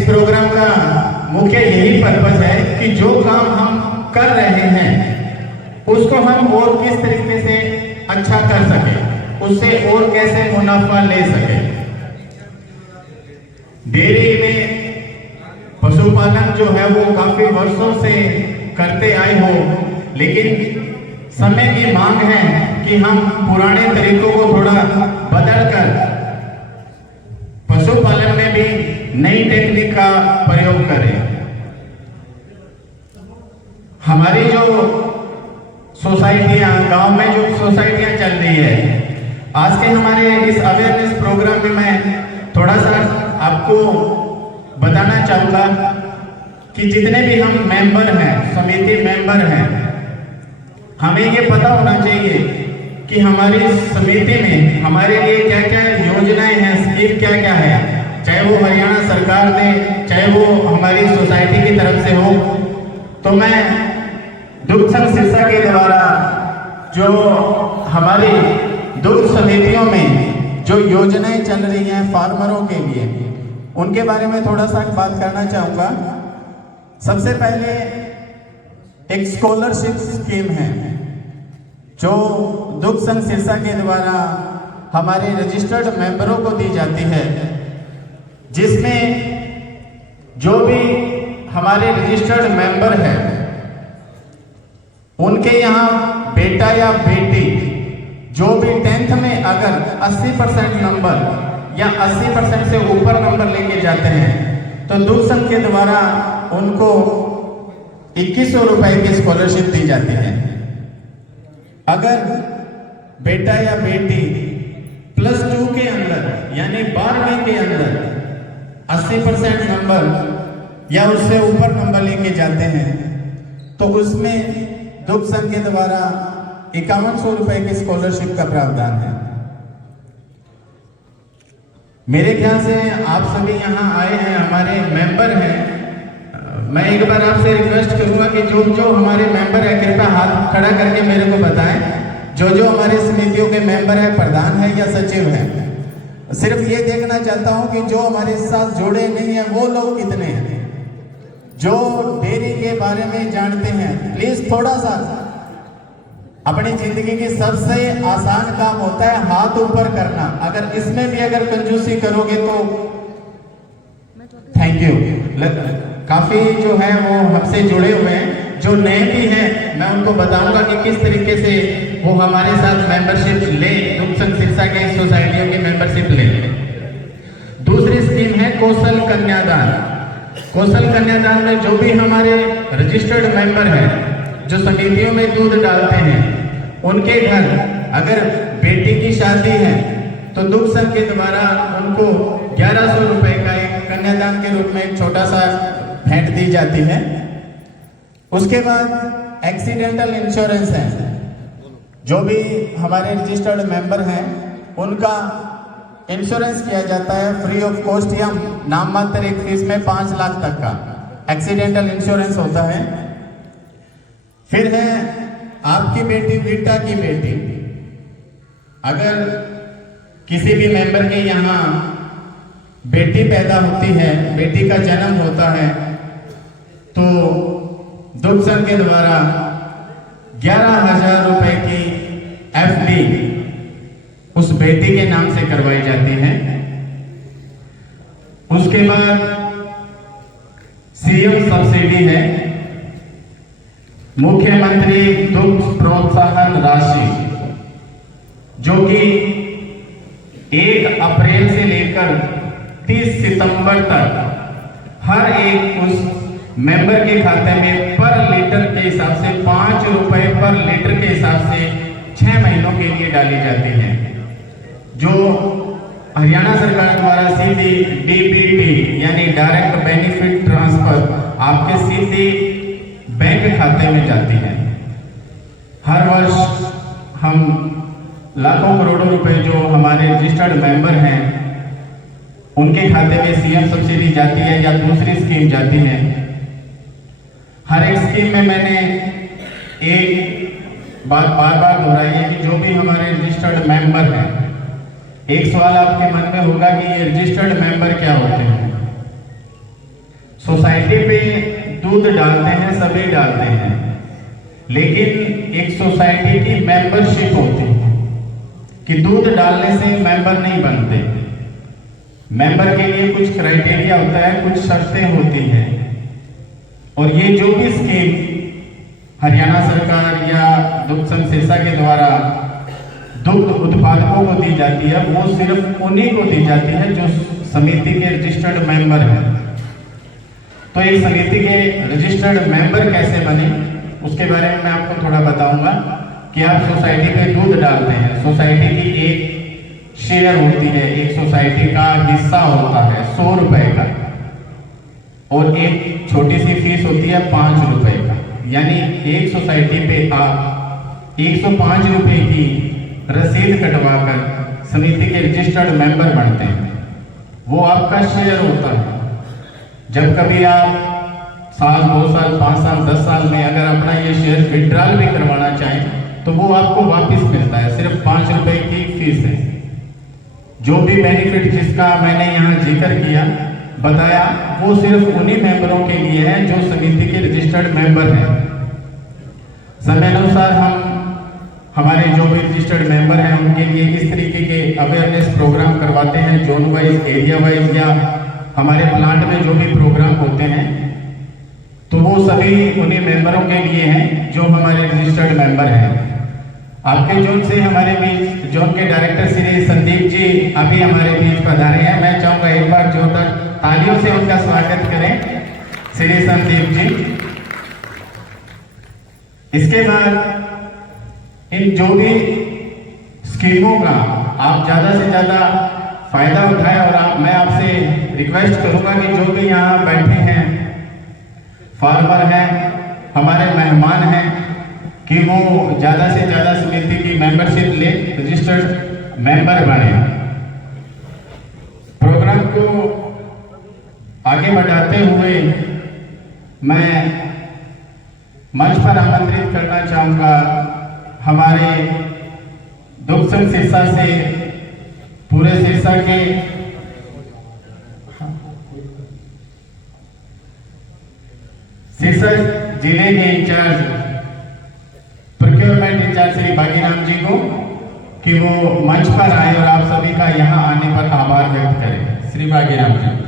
इस प्रोग्राम का मुख्य यही पर्पज है कि जो काम हम कर रहे हैं उसको हम और किस तरीके से अच्छा कर सके, उससे और कैसे मुनाफा ले सके। डेयरी में पशुपालन जो है वो काफी वर्षों से करते आए हो, लेकिन समय की मांग है कि हम पुराने तरीकों को थोड़ा बदलकर पशुपालन में भी नई टेक्निक का प्रयोग करें। हमारी जो सोसाइटियां, गांव में जो सोसाइटियां चल रही है, आज के हमारे इस अवेयरनेस प्रोग्राम में मैं थोड़ा सा आपको बताना चाहूंगा कि जितने भी हम मेंबर हैं, समिति मेंबर हैं, हमें ये पता होना चाहिए कि हमारी समिति में हमारे लिए क्या क्या योजनाएं हैं, स्कीम क्या क्या है, चाहे वो हरियाणा सरकार दे, चाहे वो हमारी सोसाइटी की तरफ से हो। तो मैं दुग्ध संघ सिरसा के द्वारा जो हमारी दुग्ध समितियों में जो योजनाएं चल रही हैं फार्मरों के लिए, उनके बारे में थोड़ा सा बात करना चाहूंगा। सबसे पहले एक स्कॉलरशिप स्कीम है जो दुग्ध संघ सिरसा के द्वारा हमारे रजिस्टर्ड मेंबरों को दी जाती है, जिसमें जो भी हमारे रजिस्टर्ड मेंबर हैं उनके यहाँ बेटा या बेटी जो भी 10th में अगर 80% नंबर या 80% से ऊपर नंबर लेके जाते हैं तो दुग्ध संघ के द्वारा उनको 2100 रुपए की स्कॉलरशिप दी जाती है। अगर बेटा या बेटी +2 के अंदर यानी 12वीं के अंदर 80% नंबर या उससे ऊपर नंबर लेके जाते हैं तो उसमें दुग्ध संघ के द्वारा 5100 रुपए की स्कॉलरशिप का प्रावधान है। मेरे ख्याल से आप सभी यहाँ आए हैं, हमारे मेंबर हैं। मैं एक बार आपसे रिक्वेस्ट करूंगा कि जो जो हमारे मेंबर है कृपया हाथ खड़ा करके मेरे को बताएं, जो जो हमारे समितियों के मेंबर है, प्रधान है या सचिव है। सिर्फ ये देखना चाहता हूं कि जो हमारे साथ जुड़े नहीं है वो लोग कितने हैं, जो डेयरी के बारे में जानते हैं। प्लीज थोड़ा सा, अपनी जिंदगी की सबसे आसान काम होता है हाथ ऊपर करना, अगर इसमें भी अगर कंजूसी करोगे तो थैंक यू। काफी जो है वो हमसे जुड़े हुए हैं, जो नए भी हैं मैं उनको बताऊंगा कि किस तरीके से वो हमारे साथ मेंबरशिप ले, दुग्ध संघ सिरसा के सोसाइटियों की मेंबरशिप ले। दूसरी स्कीम है कौशल कन्यादान। कौशल कन्यादान में जो भी हमारे रजिस्टर्ड मेंबर हैं जो समितियों में दूध डालते हैं, उनके घर अगर बेटी की शादी है तो दुग्ध संघ के द्वारा उनको 1100 रुपए का एक कन्यादान के रूप में एक छोटा सा भेंट दी जाती है। उसके बाद एक्सीडेंटल इंश्योरेंस है, जो भी हमारे रजिस्टर्ड मेंबर हैं उनका इंश्योरेंस किया जाता है फ्री ऑफ कॉस्ट या नाम मात्र एक फीस में 5 लाख तक का एक्सीडेंटल इंश्योरेंस होता है। फिर है आपकी बेटी, बेटा की बेटी। अगर किसी भी मेंबर के यहाँ बेटी पैदा होती है, बेटी का जन्म होता है, तो दुग्ध संघ के द्वारा 11,000 रुपए की FD उस बेटी के नाम से करवाई जाती है। उसके बाद CM सब्सिडी है, मुख्यमंत्री दुग्ध प्रोत्साहन राशि, जो कि 1 अप्रैल से लेकर 30 सितंबर तक हर एक उस मेंबर के खाते में पर लीटर के हिसाब से 5 रुपए पर लीटर के हिसाब से 6 महीनों के लिए डाली जाती है, जो हरियाणा सरकार द्वारा सीधी DBT यानी डायरेक्ट बेनिफिट ट्रांसफर आपके सीधे बैंक खाते में जाती है। हर वर्ष हम लाखों करोड़ों रुपए जो हमारे रजिस्टर्ड मेंबर हैं उनके खाते में CM सब्सिडी जाती है या दूसरी स्कीम जाती है। हर एक स्कीम में मैंने एक बात बार बार दोहराई है कि जो भी हमारे रजिस्टर्ड मेंबर हैं, एक सवाल आपके मन में होगा कि ये रजिस्टर्ड मेंबर क्या होते हैं। सोसाइटी में दूध डालते हैं, सभी डालते हैं, लेकिन एक सोसाइटी की मेंबरशिप होती है कि दूध डालने से मेंबर नहीं बनते। मेंबर के लिए कुछ क्राइटेरिया होता है, कुछ शर्तें होती हैं, और ये जो भी स्कीम हरियाणा सरकार या दुग्ध संघ सिरसा के द्वारा दुग्ध उत्पादकों को दी जाती है, वो सिर्फ उन्हीं को दी जाती है जो समिति के रजिस्टर्ड मेंबर हैं। तो इस समिति के रजिस्टर्ड मेंबर कैसे बने, उसके बारे में मैं आपको थोड़ा बताऊंगा कि आप सोसाइटी पे दूध डालते हैं, सोसाइटी की एक शेयर होती है, एक सोसाइटी का हिस्सा होता है 100 रुपए का, और एक छोटी सी फीस होती है 5 रुपए का, यानी एक सोसाइटी पे आप 105 रुपए की रसीद कटवाकर समिति के रजिस्टर्ड मेंबर बनते हैं। वो आपका शेयर होता है। जब कभी आप साल, 2 साल, 5 साल, 10 साल में अगर अपना ये शेयर विड्रॉल भी करवाना चाहें तो वो आपको वापस मिलता है, सिर्फ 5 रुपए की फीस है। जो भी बेनिफिट जिसका मैंने यहाँ जिक्र किया, बताया, वो सिर्फ उन्हीं मेंबरों के लिए है जो समिति के रजिस्टर्ड मेंबर हैं। समय अनुसार हम हमारे जो भी रजिस्टर्ड मेंबर हैं उनके लिए इस तरीके के अवेयरनेस प्रोग्राम करवाते हैं, जोन वाइज, एरिया वाइज, या हमारे प्लांट में जो भी प्रोग्राम होते हैं तो वो सभी उन्हीं मेंबरों के लिए हैं जो हमारे रजिस्टर्ड मेंबर हैं। आपके जोन से हमारे बीच जोन के डायरेक्टर श्री संदीप जी अभी हमारे बीच पधारे हैं। मैं चाहूंगा एक बार जोरदार तालियों से उनका स्वागत करें, श्री संदीप जी। इसके बाद इन जो भी स्कीमों का आप ज्यादा से ज्यादा फायदा उठाएं, और मैं आपसे रिक्वेस्ट करूंगा कि जो भी यहाँ बैठे हैं, फार्मर हैं, हमारे मेहमान हैं, कि वो ज्यादा से ज्यादा समिति की मेंबरशिप ले, रजिस्टर्ड मेंबर बने। प्रोग्राम को आगे बढ़ाते हुए मैं मंच पर आमंत्रित करना चाहूंगा हमारे दुग्ध संघ सिरसा से, पूरे सिरसा के सिरसा जिले के in charge, procurement in charge Shri Bhagiram जी को, कि वो मंच पर आए और आप सभी का यहाँ आने पर आभार व्यक्त करें। श्री भागीराम जी।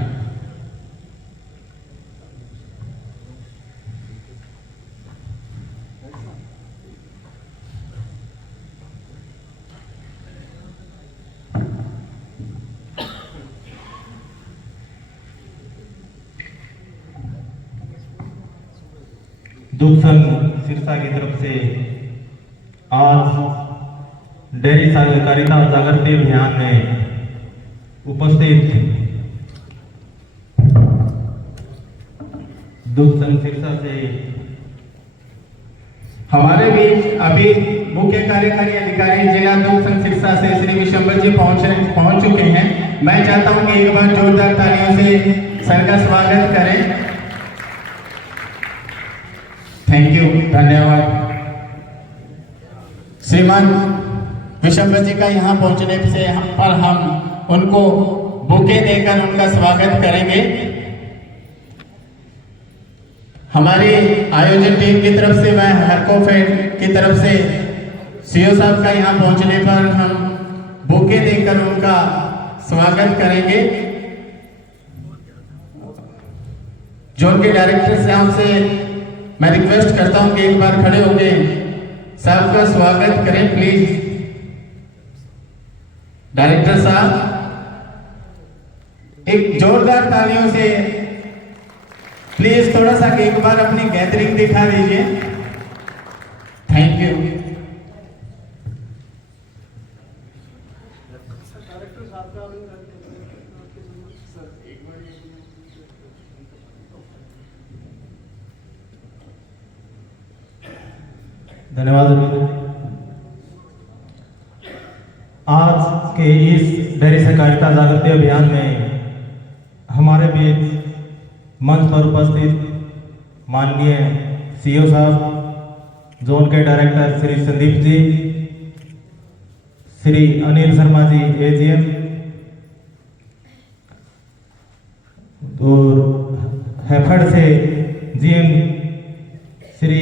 दुग्ध संघ सिरसा की तरफ से आज डेयरी सहकारिता जागृति अभियान में उपस्थित दुग्ध संघ सिरसा से हमारे बीच अभी मुख्य कार्यकारी अधिकारी जिला दुग्ध संघ सिरसा से श्री विशंबर जी पहुंच चुके हैं। मैं चाहता हूं कि एक बार जोरदार तालियों से सर का स्वागत करें। थैंक यू, धन्यवाद। श्रीमान विशंबर जी का यहाँ पहुंचने से हम उनको बुके देकर उनका स्वागत करेंगे। हमारी आयोजन टीम की तरफ से, मैं हरकोफेड की तरफ से सीओ साहब का यहाँ पहुंचने पर हम बुके देकर उनका स्वागत करेंगे। जोन के डायरेक्टर साहब से मैं रिक्वेस्ट करता हूं कि एक बार खड़े होके साहब का स्वागत करें प्लीज। डायरेक्टर साहब, एक जोरदार तालियों से प्लीज थोड़ा सा एक बार अपनी गैदरिंग दिखा दीजिए। Thank you. धन्यवाद। आज के इस डेयरी सहकारिता जागृति अभियान में हमारे बीच मंच पर उपस्थित माननीय सीओ साहब, जोन के डायरेक्टर श्री संदीप जी, श्री अनिल शर्मा जी एजीएम, और हैफड़ से जीएम श्री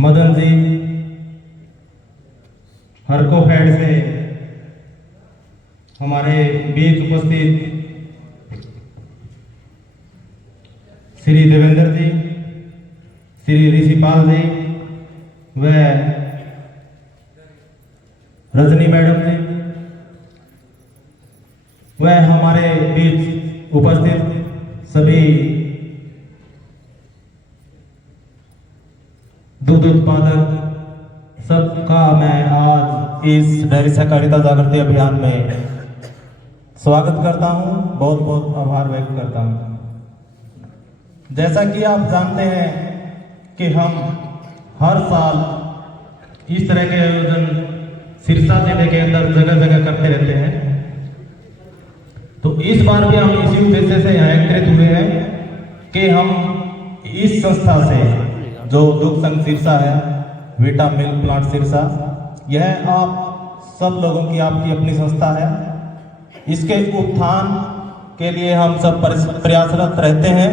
मदन जी, हरकोफेड से हमारे बीच उपस्थित श्री देवेंद्र जी, श्री ऋषिपाल जी व रजनी मैडम जी व हमारे बीच उपस्थित सभी दूध उत्पादक सबका मैं आज इस डेयरी सहकारिता जागृति अभियान में स्वागत करता हूं, बहुत बहुत आभार व्यक्त करता हूं। जैसा कि आप जानते हैं कि हम हर साल इस तरह के आयोजन सिरसा जिले के अंदर जगह जगह करते रहते हैं, तो इस बार भी हम इसी उद्देश्य से यहाँ एकत्रित हुए हैं कि हम इस संस्था से, जो दुग्ध संघ सिरसा है, वीटा मिल्क प्लांट सिरसा, यह आप सब लोगों की आपकी अपनी संस्था है। इसके उत्थान के लिए हम सब प्रयासरत रहते हैं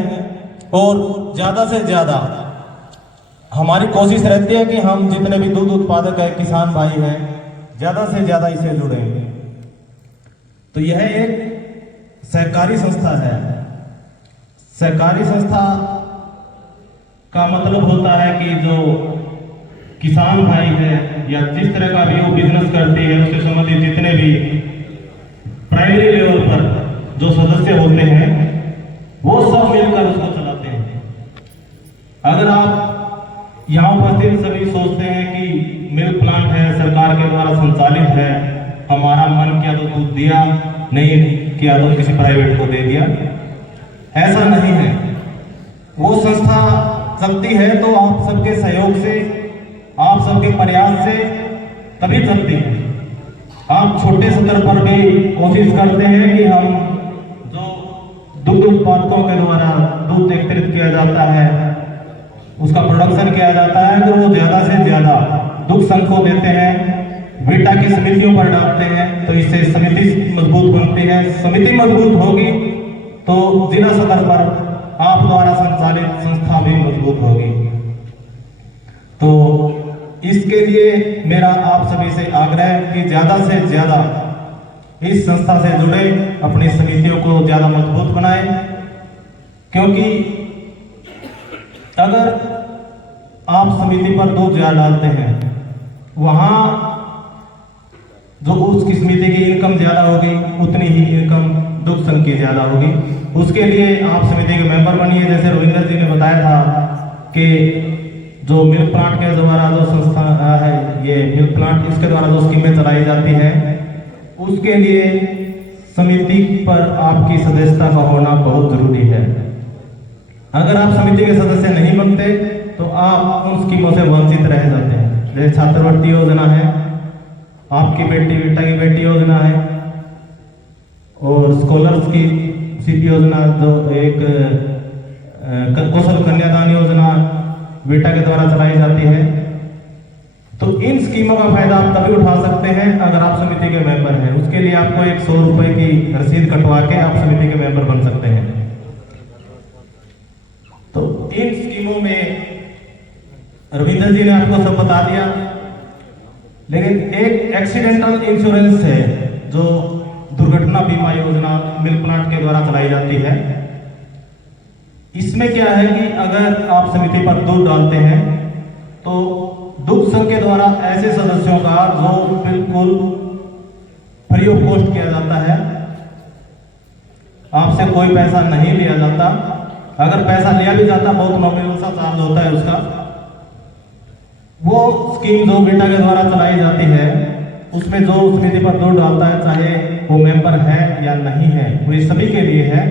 और ज़्यादा से ज़्यादा हमारी कोशिश रहती है कि हम जितने भी दूध उत्पादक है, किसान भाई हैं, ज़्यादा से ज़्यादा इससे जुड़ें। तो यह एक सहकारी संस्था है। सहकारी संस्था का मतलब होता है कि जो किसान भाई है या जिस तरह का भी वो बिजनेस करते हैं, उससे संबंधित जितने भी प्राइमरी लेवल पर जो सदस्य होते हैं वो सब मिलकर उसको चलाते हैं। अगर आप यहाँ उपस्थित सभी सोचते हैं कि मिल्क प्लांट है, सरकार के द्वारा संचालित है, हमारा मन किया तो दूध दिया, नहीं किया तो किसी प्राइवेट को दे दिया, ऐसा नहीं है। वो संस्था चलती है तो आप सबके सहयोग से, आप सबके प्रयास से तभी चलती है। आप छोटे स्तर पर भी कोशिश करते हैं कि हम जो दुग्ध उत्पादकों के द्वारा दूध एकत्रित किया जाता है, उसका प्रोडक्शन किया जाता है, तो वो ज़्यादा से ज़्यादा दुग्ध संघ को देते हैं, वीटा की समितियों पर डालते हैं, तो इससे समिति मजबूत बनती है। समिति मजबूत होगी तो जिला सतर पर आप द्वारा संचालित संस्था भी मजबूत होगी। तो इसके लिए मेरा आप सभी से आग्रह है कि ज़्यादा से ज़्यादा इस संस्था से जुड़े, अपनी समितियों को ज़्यादा मजबूत बनाएं, क्योंकि अगर आप समिति पर दूध ज़्यादा डालते हैं, वहाँ जो उसकी समिति की इनकम ज़्यादा होगी, उतनी ही इनकम दुग्ध संघ की ज़्यादा होगी। उसके लिए आप समिति के मेंबर बनिए। जैसे रविंद्र जी ने बताया था कि जो मिल्क प्लांट के द्वारा जो संस्था है, ये मिल्क प्लांट, इसके द्वारा जो स्कीमें चलाई जाती हैं, उसके लिए समिति पर आपकी सदस्यता का होना बहुत जरूरी है। अगर आप समिति के सदस्य नहीं बनते तो आप उन स्कीमों से वंचित रह जाते हैं। जैसे छात्रवृत्ति योजना है, आपकी बेटी बेटा की बेटी योजना है, और स्कॉलर्स की सीपी योजना, जो एक कौशल कन्यादान योजना वीटा के द्वारा चलाई जाती है। तो इन स्कीमों का फायदा आप तभी उठा सकते हैं अगर आप समिति के मेंबर हैं। उसके लिए आपको 100 रुपए की रसीद कटवा के आप समिति के मेंबर बन सकते हैं। तो इन स्कीमों में रविंद्र जी ने आपको सब बता दिया, लेकिन एक एक्सीडेंटल इंश्योरेंस है जो दुर्घटना बीमा योजना मिल्क प्लांट के द्वारा चलाई जाती है। इसमें क्या है कि अगर आप समिति पर दूध डालते हैं तो दुग्ध संघ के द्वारा ऐसे सदस्यों का जो बिल्कुल फ्री ऑफ कॉस्ट किया जाता है, आपसे कोई पैसा नहीं लिया जाता। अगर पैसा लिया भी जाता, बहुत नॉमिनल सा चार्ज होता है उसका। वो स्कीम जो वीटा के द्वारा चलाई जाती है, उसमें जो समिति पर दूध डालता है, चाहे वो मेंबर है या नहीं है, वो ये सभी के लिए है।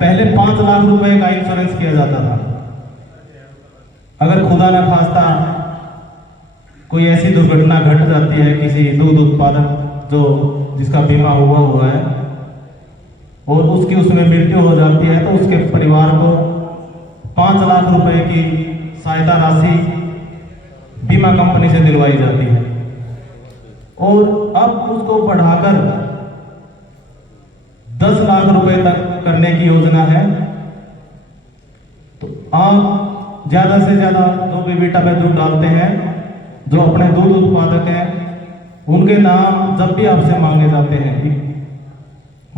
पहले 5 लाख रुपए का इंश्योरेंस किया जाता था। अगर खुदा न खास्ता कोई ऐसी दुर्घटना घट जाती है किसी दूध उत्पादक जो जिसका बीमा हुआ है और उसकी उसमें मृत्यु हो जाती है, तो उसके परिवार को 5 लाख रुपए की सहायता राशि बीमा कंपनी से दिलवाई जाती है। और अब उसको बढ़ाकर 10 लाख रुपए तक करने की योजना है। आप ज़्यादा से ज़्यादा जो भी वीटा में दूध डालते हैं, जो अपने दूध उत्पादक हैं, उनके नाम जब भी आपसे मांगे जाते हैं,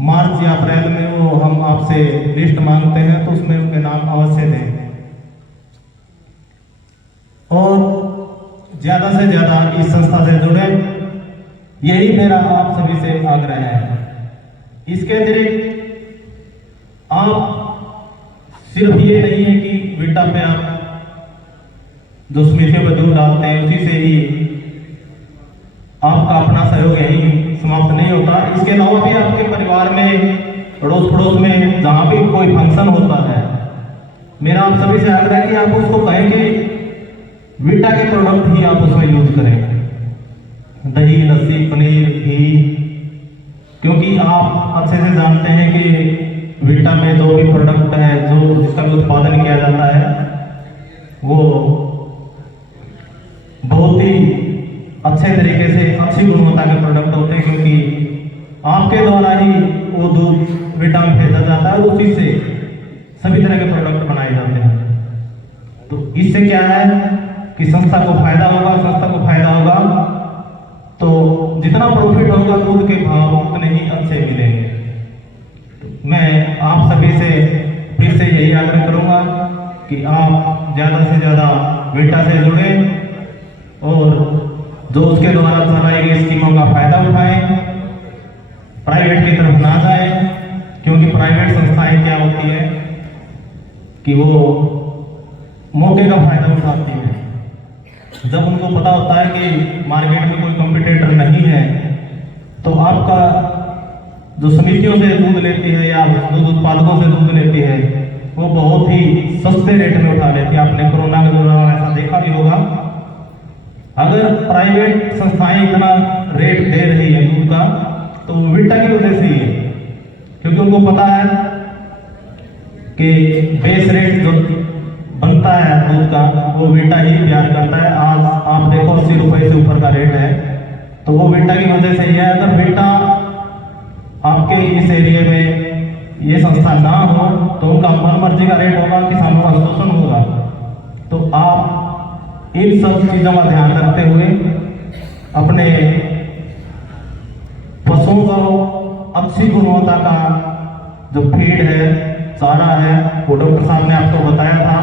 मार्च या अप्रैल में वो हम आपसे लिस्ट मांगते हैं, तो उसमें उनके नाम अवश्य दें। और ज़्यादा से ज़्यादा इस संस्था से जुड़े, यही मेरा आप सभी से आग्रह है। इसके अतिरिक्त आप सिर्फ ये नहीं है कि वीटा पे आप जो समितियों में दूध डालते हैं उसी से ही आपका अपना सहयोग यही समाप्त नहीं होता। इसके अलावा भी आपके परिवार में, अड़ोस पड़ोस में जहाँ भी कोई फंक्शन होता है, मेरा आप सभी से आग्रह है कि आप उसको कहें कि वीटा के प्रोडक्ट ही आप उसमें यूज करें, दही, लस्सी, पनीर, घी, क्योंकि आप अच्छे से जानते हैं कि वीटा में जो भी प्रोडक्ट है, जो जिसका भी उत्पादन किया जाता है, वो बहुत ही अच्छे तरीके से अच्छी गुणवत्ता के प्रोडक्ट होते हैं, क्योंकि आपके द्वारा ही वो दूध वीटा में भेजा जाता है और उसी से सभी तरह के प्रोडक्ट बनाए जाते हैं। तो इससे क्या है कि संस्था को फायदा होगा, तो जितना प्रॉफिट होगा दूध के भाव उतने ही अच्छे मिलेंगे। मैं आप सभी से फिर से यही आग्रह करूंगा कि आप ज़्यादा से ज़्यादा वीटा से जुड़े और जो उसके द्वारा चलाई गई स्कीमों का फायदा उठाएं, प्राइवेट की तरफ ना जाएं, क्योंकि प्राइवेट संस्थाएं क्या होती है कि वो मौके का फायदा उठाती है। जब उनको पता होता है कि मार्केट में कोई कंपटीटर नहीं है, तो आपका जो समितियों से दूध लेती है या दूध उत्पादकों से दूध लेती है, वो बहुत ही सस्ते रेट में उठा लेती है। आपने कोरोना के दौरान ऐसा देखा भी होगा। अगर प्राइवेट संस्थाएं इतना रेट दे रही है दूध का, तो वीटा की वजह से ही है, क्योंकि उनको पता है कि बेस रेट जो बनता है दूध का, वो वीटा ही तैयार करता है। आज आप देखो 80 रुपए से ऊपर का रेट है, तो वो वीटा की वजह से ही है। अगर वीटा आपके इस एरिया में ये संस्था ना हो, तो उनका मन मर्जी का रेट होगा, किसानों का शोषण होगा। तो आप इन सब चीज़ों का ध्यान रखते हुए अपने पशुओं को अच्छी गुणवत्ता का जो फीड है, चारा है, वो डॉक्टर साहब ने आपको बताया था,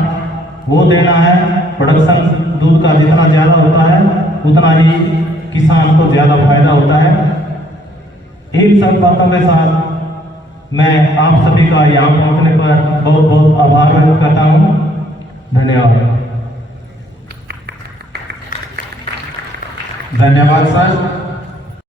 वो देना है। प्रोडक्शन दूध का जितना ज़्यादा होता है, उतना ही किसान को ज़्यादा फायदा होता है। इन सब बातों के साथ मैं आप सभी का यहाँ पहुँचने पर बहुत बहुत आभार व्यक्त करता हूँ। धन्यवाद। धन्यवाद सर।